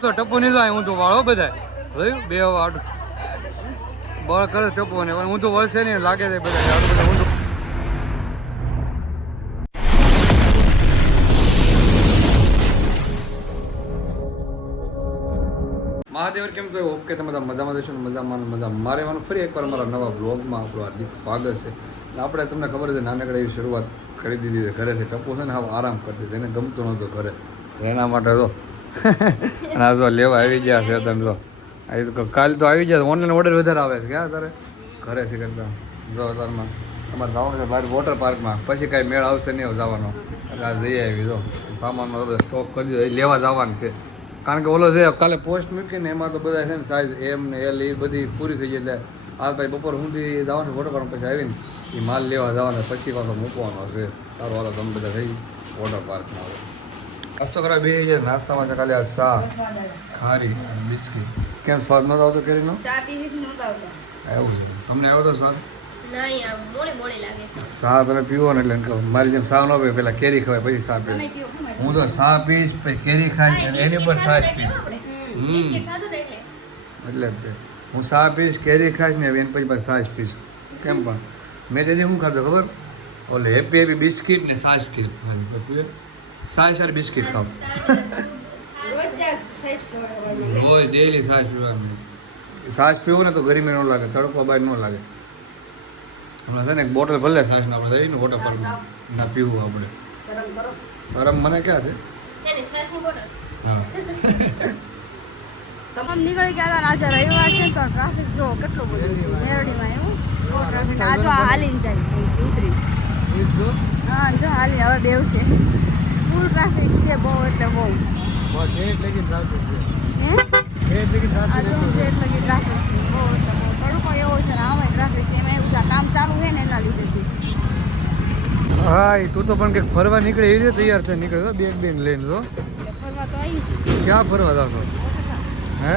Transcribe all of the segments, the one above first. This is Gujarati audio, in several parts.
તો ટપુ નહીં જાય હું તો વાળો બધા જોયું બે વાળ બળ કરે ટપુ ને હું તો વળશે નહીં લાગે છે બધા હું તો મહાદેવ કેમ છો ઓકે તમે બધા મજામાં જશો ને મજા મારે માનું ફરી એકવાર મારા નવા બ્લોગમાં આપણું હાર્દિક સ્વાગત છે આપણે તમને ખબર છે નાનકડે એવી શરૂઆત કરી દીધી છે ઘરે છે ટપુ છે ને હવે આરામ કરતી હતી એને ગમતું નહોતું ઘરે એના માટે તો અને આ જો લેવા આવી ગયા છે તમે જો કાલે તો આવી જાય ઓનલાઈન ઓર્ડર વધારે આવે છે ક્યાં તારે ઘરે છે કરતા જો તારમાં તમારે જવાનું છે બહાર વોટર પાર્કમાં પછી કાંઈ મેળ આવશે નહીં જવાનો એટલે આ જઈ આવી જો સામાનનો બધો સ્ટોક કરી દીધો એ લેવા જવાનું છે કારણ કે ઓલો છે કાલે પોસ્ટ મૂકીને એમાં તો બધા છે ને સાઈઝ એમ ને એલ એ બધી પૂરી થઈ ગઈ એટલે આ ભાઈ બપોર સુધી જવાનું વોટર પાર્ક પછી આવીને એ માલ લેવા જવાનો પછી પાછો મૂકવાનો છે સારું હાલો તમે બધા થઈ વોટર પાર્કમાં આવે નાસ્તો કરવા બે જાય નાસ્તામાં છે ખાલી આ ચા ખારી બિસ્કીટ કેમ સ્વાદ નહોતો આવતો કેરીનો એવું છે તમને આવ્યો તો સ્વાદ ચા તમે પીવો ને એટલે મારી જેમ ચા ન પીવે પેલા કેરી ખવાય પછી ચા પીવે હું તો ચા પીશ પછી કેરી ખાઈ એની ઉપર છાશ પીશ એટલે જ હું ચા પીશ કેરી ખાઈશ ને એની પછી છાશ પીશ કેમ પણ મેં તેથી શું ખાધું ખબર ઓલે હેપી હેપી બિસ્કીટ ને છાશ પીએ છાશ યાર બિસ્કીટ ખાવ રોજ ડેલી છાશ પીવાની છાશ પીવું ને તો ગરમી ન લાગે તડકો બહાર ન લાગે હમણાં છે ને એક બોટલ ભલે છાશ ને આપણે જઈને વોટર પાર્ક ના પીવું આપણે શરમ મને ક્યાં છે હા તમામ નીકળી ગયા હતા આજે રવિવાર છે તો ટ્રાફિક જો કેટલું બધું મેરડીમાં એવું બહુ ટ્રાફિક આ જો હાલીને જાય ઉતરી હા જો હાલી હવે બેવ છે ફૂલ ટ્રાફિક છે બહુ એટલે બહુ ટ્રાફિક છે હે આ જો ગેટ લગી ટ્રાફિક છે બહુ એટલે બહુ તડકો એવો છે ને આમાં ટ્રાફિક છે એમાં એવું કામ ચાલુ છે ને એના લીધે હા તું તો પણ કંઈક ફરવા નીકળે એ રીતે તૈયાર થઈ નીકળે બેગ બેગ લઈને તો ફરવા તો આવી ક્યાં ફરવા જશો હે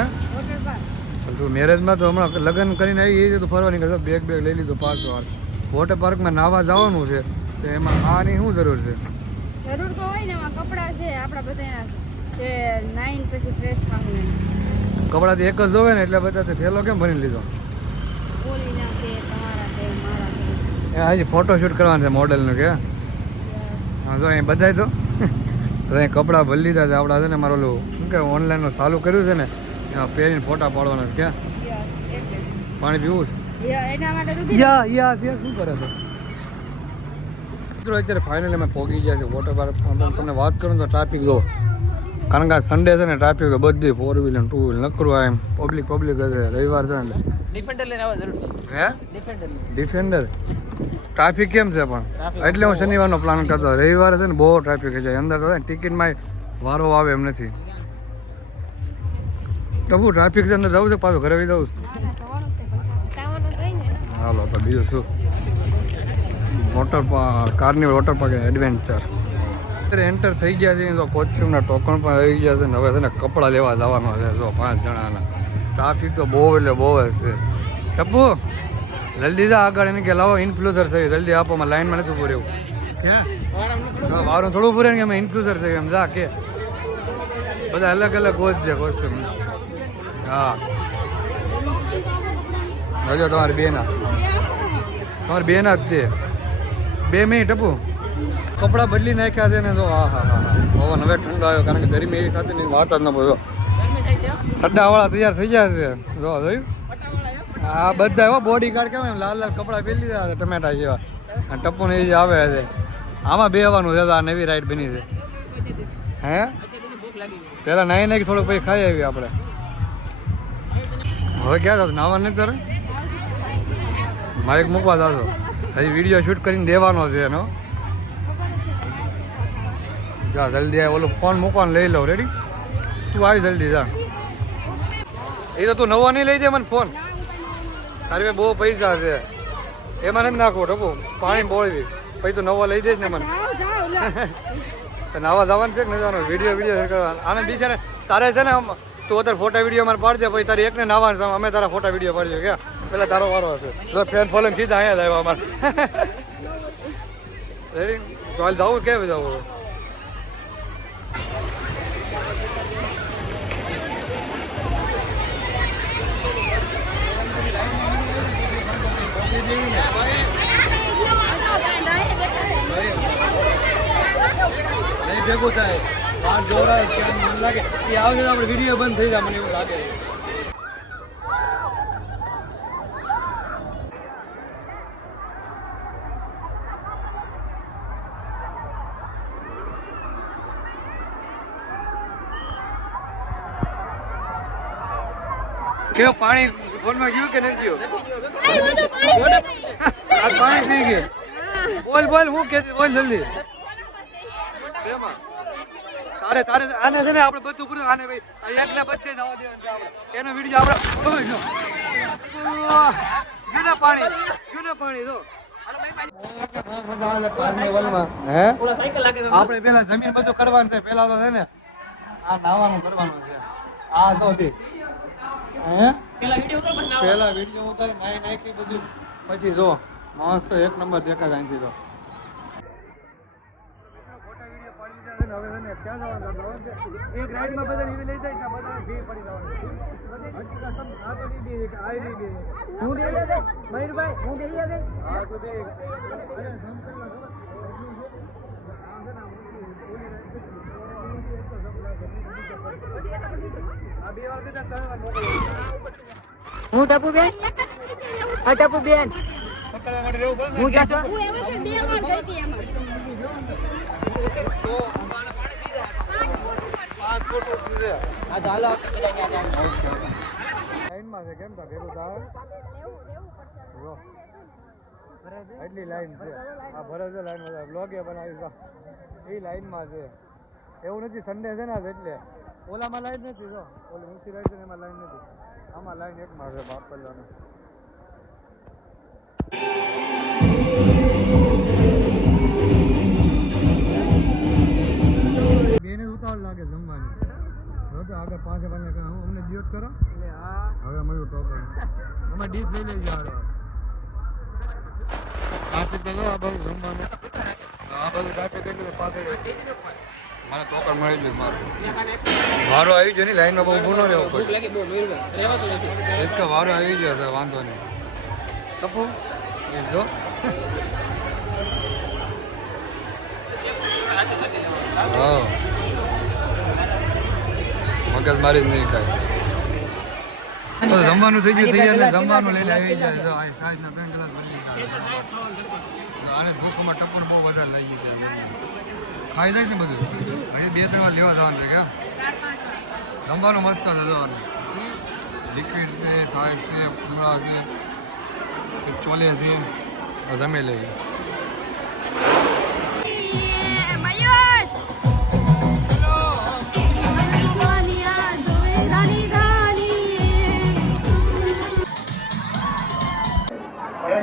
તું મેરેજમાં તો હમણાં લગ્ન કરીને આવી એ રીતે તો ફરવા નીકળે બેગ બેગ લઈ લીધું પાછો વોટર પાર્કમાં નાહવા જવાનું છે તો એમાં આની શું જરૂર છે જરૂર તો હોય ને એમાં કપડાં છે આપણા બધા જે નાઈન પછી ફ્રેશ થવું એમ કપડાથી એક જ જોવે ને એટલે બધા તે થેલો કેમ ભરી લીધો ઓલીના છે તમારા છે મારા છે એ હજી ફોટોશૂટ કરવાનું છે મોડેલનું કે હા જો અહીં બધાય તો અહીં કપડાં ભરી લીધા છે આપણા છે ને મારું ઓલું શું કે ઓનલાઈનનું ચાલુ કર્યું છે ને એમાં પહેરીને ફોટા પાડવાના છે ક્યાં પાણી પીવું છે એના માટે તો યા શું કરે છે મિત્રો અત્યારે ફાઇનલી અમે પહોંચી ગયા છે વોટર પાર્ક તમને વાત કરું તો ટ્રાફિક જો કારણ કે સન્ડે છે ને ટ્રાફિક બધી 4 વ્હીલર 2 વ્હીલર નકરું એમ પબ્લિક હશે રવિવાર છે ને ડિફેન્ડર લઈને આવવા જરૂર છે હે ડિફેન્ડર ટ્રાફિક કેમ છે પણ એટલે હું શનિવારનો પ્લાન કરતો રવિવારે છે ને બહુ ટ્રાફિક છે અંદર તો ટિકિટમાં વારો આવે એમ નથી તો બહુ ટ્રાફિક છે અંદર જવું છે પાછું ઘરે આવી જવું હાલો તો બીજું શું water park carnival water park adventure enter થઈ ગયા છે તો કોચ્યુમના ટોકન પણ આવી ગયા છે ને હવે છે ને કપડાં લેવા જવાનો છે જો 5 જણાના ટ્રાફિક તો બહુ એટલે બહુ જ છે ટપ્પુ જલ્દી જા આગળ એને કે લાવો ઇન્ફ્લુએન્સર થઈ જલ્દી આપો માં લાઈનમાં નથી ઉભું રહેવું ક્યાં વારું થોડું ઉભું રહે ને કે અમે ઇન્ફ્લુએન્સર થઈ એમ જા કે બધા અલગ અલગ કોચ છે કોચ્યુમ હા હજો તમારી બેના જ તે 2 મિનિટ ટપ્પુ કપડાં બદલી નાખ્યા છે ને તો હા પવન હવે ઠંડો આવ્યો કારણ કે ગરમી એવી થતી નહીં વાત જ ન બોલો સડ્ડાવાળા તૈયાર થઈ ગયા છે જો જોયું હા બધા એવા બોડી ગાર્ડ કેમ એમ લાલ કપડાં પહેરી લીધા છે ટમેટા જેવા અને ટપ્પુને એ આવે છે આમાં બેવાનું છે આ નવી રાઈડ બની છે હે પેલા નાઈ થોડુંક પછી ખાઈ આવી આપણે હવે ક્યાં થતું નાવા નહીં તારે માઇક મૂકવા જાશો હજી વિડીયો શૂટ કરીને દેવાનો છે એનો જા જલ્દી આવે ઓલો ફોન મૂકવાનું લઈ લઉં રેડી તું આવી જલ્દી જા એ તો તું નવો નહીં લઈ દે મને ફોન તારી બહુ પૈસા છે એમાં નથી નાખવું ટપુ પાણી બોળવી પછી તું નવો લઈ દઈશ ને મને નાવા જવાનું છે કે નહીં જવાનું વિડીયો કરવાનું આને બિચારે તારે છે ને તું અત્યારે ફોટા વિડીયો મને પાડજે પછી તારી એકને નાવાનું છે અમે તારા ફોટા વિડીયો પાડજો ક્યાં પેલા તારો વારો હશે જો ફેન ફોલોઈંગ સીધા અહીંયા જ આવ્યા અમારે રેડી તો હાલ જવું કેવું જવું નહીં ભેગું થાય વાર જોરાય ક્યાં મને લાગે એ આવશે આપણે વિડીયો બંધ થઈ જાય મને એવું લાગે કેવું પાણી ફોનમાં ગયું કે નથી ગયું આ પાણી પી ગયું બોલ બોલ હું કેતી બોલ જલ્દી તારે તારે આને છે ને આપણે બધું પૂરું આને ભાઈ એકના બધે જવા દેવાનું છે આપણે એનો વિડીયો આપણે ગયું ને પાણી જો આપણે પેલા જમીન બધું કરવાનું છે પેલા તો છે ને આ નાવાનું કરવાનું છે આ તો પેલા વિડીયો ઉતાર નાઈ નાખી બધું પછી જો મસ્ત એક નંબર દેખાય અહીંથી તો એક રાઈડમાં બધા એવી લઈ જાય બધા ફી પડી જવાનું હું ટપુ બેન હું ક્યાં છો લાઈનમાં છે કેમ તા ભેગું થાય એટલી લાઈન છે આ ભરત લાઈન બ્લોગે બનાવી એ લાઈનમાં છે એવું નથી સન્ડે છે ને એટલે ઓલામાં લાઈન નથી જો ઓલી ઊંચી રાઈડ છે ને એમાં લાઈન નથી આમાં લાઈન એકમાં છે બાપ કરવાનું બેને ઉતાવળ લાગે જમવાની તો આગળ પાસે અમને દિવસ કરો હવે મળ્યું ટોકન અમે ડીશ લઈ લઈ જાવ આ બધું જમવાનું આ બધું ડાકે કેટલું પાસે મને ટોકન મળી ગયું વારો આવી ગયો ને લાઈનમાં બહુ ઊભું ન રહેવું પડે એક તો વારો આવી ગયો છે વાંધો નહીં ટપુ એ જો હા મગજ મારી જ નહીં કાંઈ જમવાનું થઈ ગયું થઈ જાય જમવાનું લઈને આવી જાય તો આ સાઈઝના 3 ગ્લાસ બની જાય આને ભૂખમાં ટપુર બહુ વધારે લાગી ગયા ખાઈ જાય ને બધું હજી 2-3 વાર લેવા જવાનું છે ક્યાં જમવાનું મસ્ત જવાનું લિક્વિડ છે સાઈડ છે કુમળા છે ચોલે છે જમે લઈએ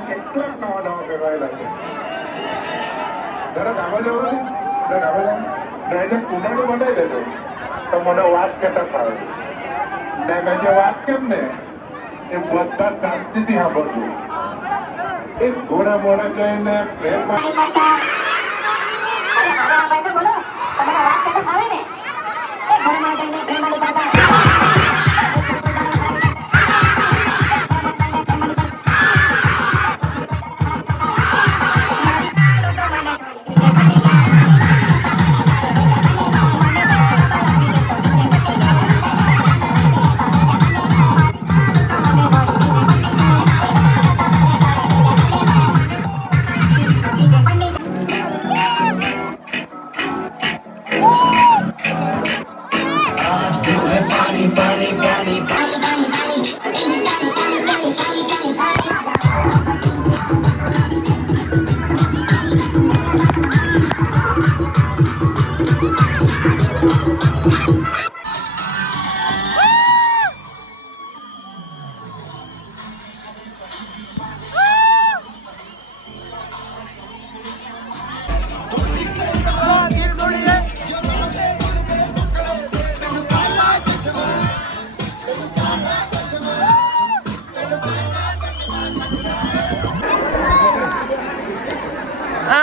કેટલાક નવા નવા ફેરવાયેલા છે જરા ગાવા જવાનું ને કુંડાળું બનાવી દેજો તો મને વાત કહેતા ફાવે ને મેં જે વાત કેમ ને એ બધા શાંતિથી સાંભળજો એ ઘોડા મોડા જઈને પ્રેમમાં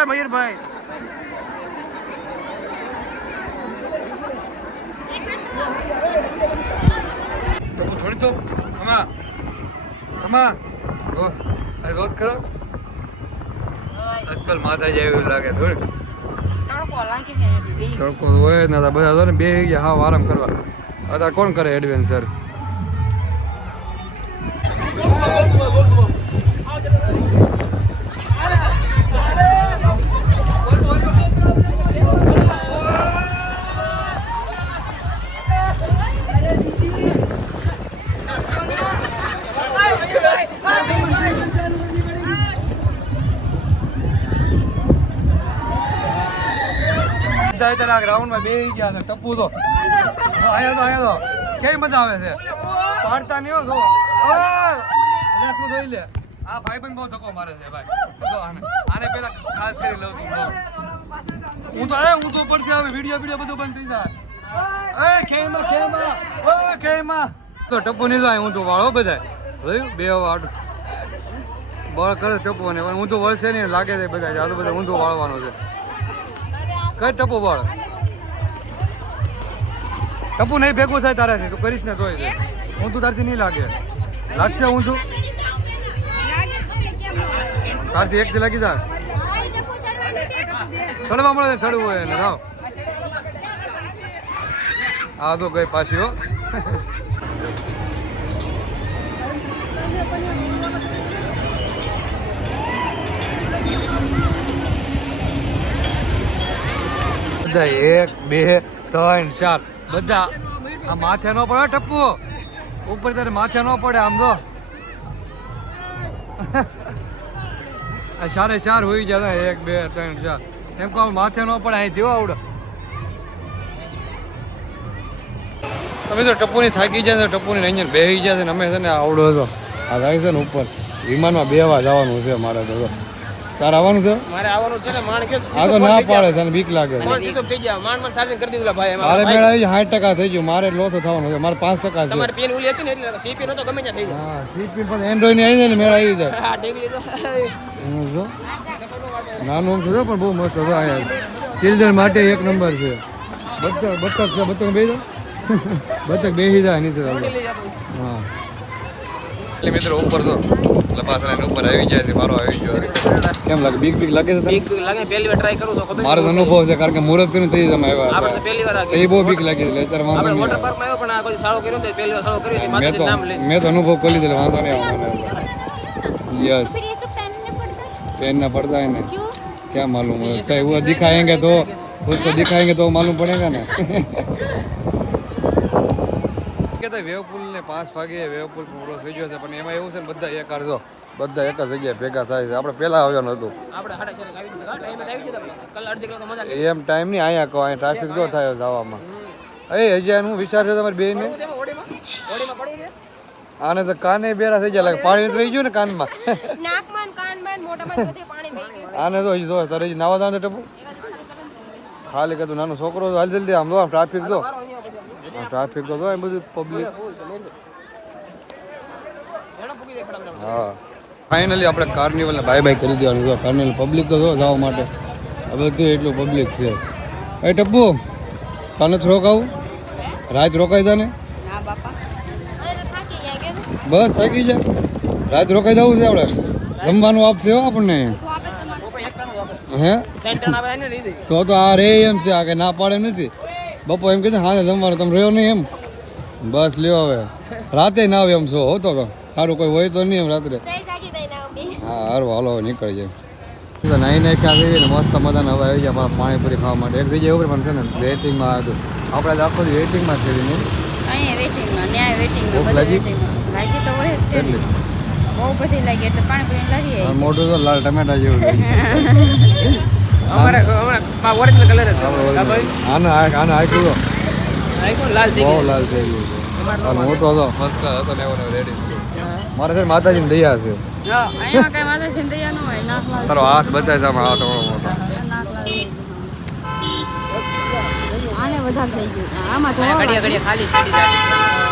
મયુરભાઈ થોડી તો ખમા ખમા રોજ કરો અસલ માતાજી એવું લાગે થોડીક તડકો લાગે છે ને એટલે તડકો હોય ને તો બધા ને બે ગયા હાવ આરામ કરવા અત્યારે કોણ કરે એડવેન્ચર ગ્રાઉન્ડ માં બે ગયા હતા ટપ્પુ તો આયા તો કેવી મજા આવે છે પાડતા નહીં હો જો લે તું જોઈ લે આ ભાઈ પણ બહુ ધક્કો મારે છે ભાઈ જો આને પેલા ખાસ કરી લઉં છું હું તો ઉપરથી આવે વિડિયો બધું બંધ થઈ જાય એ ખેમાં તો ટપ્પુ નહીં જાય હું તો વાળો બધા જોયું બે વાળ બળ કરે ટપ્પુ ને હું તો વળશે નહીં લાગે છે બધા આ તો બધા ઊંધો વાળવાનો છે કઈ ટપ્પુ બળ ટપ્પુ નહીં ભેગું થાય તારાથી તું કરીશ ને તોય હું તું તારથી નહીં લાગશે હું તું તારથી એકથી લાગી જાય ચડવા મળે ચડવું હોય એને રાવ આ તો ગઈ પાછી હો બધા 1 2 3 4 બધા આ માથે ન પડે ટપ્પુ ઉપર તારે માથે ન પડે આમ તો આ 4 હોઈ જાય 1 2 3 4 એમ કહો માથે ન પડે અહીં જેવા આવડે તમે તો ટપ્પુની થાકી જાય તો ટપ્પુની અહીંયા બેસી જાય ને અમે છે ને આવડો હતો આ જાય છે ને ઉપર વિમાનમાં બેવા જવાનું છે મારે તો તારે આવવાનું છે મારે આવવાનું છે ને માણ કે આ તો ના પાડે તને બીક લાગે થઈ ગયા માણ ચાર્જિંગ કરી દીધું ભાઈ મારે મેળા 60% થઈ ગયું મારે લોસો થવાનું છે મારે 5% છે તમારે પેન ઉલી હતી ને એટલે સીપી નતો ગમે ત્યાં થઈ જાય હા સીપી પણ એન્ડ્રોઈડ ની આવી જાય ને મેળા આવી જાય હા ડેગલી તો નાનું છે પણ બહુ મસ્ત હતો અહીંયા ચિલ્ડ્રન માટે એક નંબર છે બતક છે બતક બે બતક બેસી જાય નીચે હા એટલે મિત્રો ઉપર તો લપાસરા ઉપર આવી જાય છે મારો આવી ગયો કેમ લાગે બીક લાગે છે બીક લાગે પહેલી વાર ટ્રાય કરું તો ખબર મારો અનુભવ છે કારણ કે મુહૂર્ત કરીને થઈ તમે આવ્યા આપણે તો પહેલી વાર આ એ બહુ બીક લાગી એટલે અત્યારે વાંધો આપણે નહીં વોટર પાર્ક માં આવ્યો પણ આ કોઈ સાળો કર્યો તો પહેલી વાર સાળો કર્યો છે માતાજી નામ લે મેં તો અનુભવ કરી લીધો વાંધો નહીં આવવાનો यस फिर ये सब पहनने पड़ता है पहनना पड़ता है ना क्यों क्या मालूम है चाहे वो दिखाएंगे तो उसको दिखाएंगे तो मालूम पड़ेगा ना कहता વેવપુલ ને 5 વાગે વેવપુલ પૂરો થઈ ગયો છે પણ એમાં એવું છે ને બધા એક કરજો બધા એક જ જગ્યાએ ભેગા થાય છે આપણે પહેલા આવવાનું હતું આપણે 8:30 આવી દીધા ટાઈમ આવી જતા કલ અડધી કલાક મજા કરી એમ ટાઈમ નહીં અહીંયા કહો અહીંયા ટ્રાફિક જો થાય જવામાં હજી હું વિચાર છે તમારી બેન ને ઓડીમાં પડવું છે આને તો કાને બેરા થઈ જાય પાણી રહી ગયું ને કાનમાં નાકમાં કાનમાં મોઢામાં બધે પાણી ભરી ગયું આને તો હજી જો તારે હજી નાવા દાને ટપુ ખાલી કદું નાનો છોકરો હાલ જલ્દી આમ જો ટ્રાફિક જો ટ્રાફિક તો જો એ બધું પબ્લિક હા ફાઇનલી આપણે કાર્નિવલને બાય બાય કરી દેવાનું જો કાર્નિવલ પબ્લિક તો જો જવા માટે હવે બધું એટલું પબ્લિક છે એ ટપ્પુ તને જ રોકાવું રાત રોકાઈ જા ને હા બાપા અરે તો થાકી જાય કે બસ થાકી જા રાત રોકાઈ જવું છે આપણે જમવાનું આપશે હો આપણને તો આપણે તમારે હે ટેન્શન આવે એને લીધી તો આ રે એમ છે આ કે ના પાડે નથી બપો એમ કે હા જમવાનું તમે રહ્યો નહીં એમ બસ લ્યો હવે રાતે ના આવે એમ છો હોતો તો સારું કોઈ હોય તો નહીં એમ રાત્રે જય જાગી દઈ ના બે હા સારું હાલો હવે નીકળી જાય નાઈ નાખ્યા થઈ ને મસ્ત મજાને હવે આવી જાય પાણીપુરી ખાવા માટે એક જગ્યાએ ઉપર પણ છે ને વેઇટિંગમાં આવ્યું આપણે આખો વેઇટિંગમાં થઈ ને અહીંયા વેટિંગમાં ન્યાય વેટિંગમાં ભૂખ બધે લાગી? વેટિંગમાં લાગી તો હોય જ તે કેટલી બહુ બધી લાગી એટલે પાણી પીને લાગી આ મોઢું તો લાલ ટમેટા જેવું છે અમારે ઓરિજિનલ કલર જ આને આખું તો આઈકોન લાલ થઈ બહુ ગયો લાલ થઈ ગયું છે અને હું તો ફર્સ્ટ ક્લાસ હતો ને એવો રેડી મારે છે ને માતાજીની દયા છે અહીંયા કઈ માથે ચિંતા ન હોય નાક લાલ તારો હાથ બતાય છે આમાં હાથ ઓળો મોટો નાક લાલ થઈ ગયું. આને વધારે થઈ ગયું આમાં તો ઘડિયા ઘડિયા ખાલી પડી જાય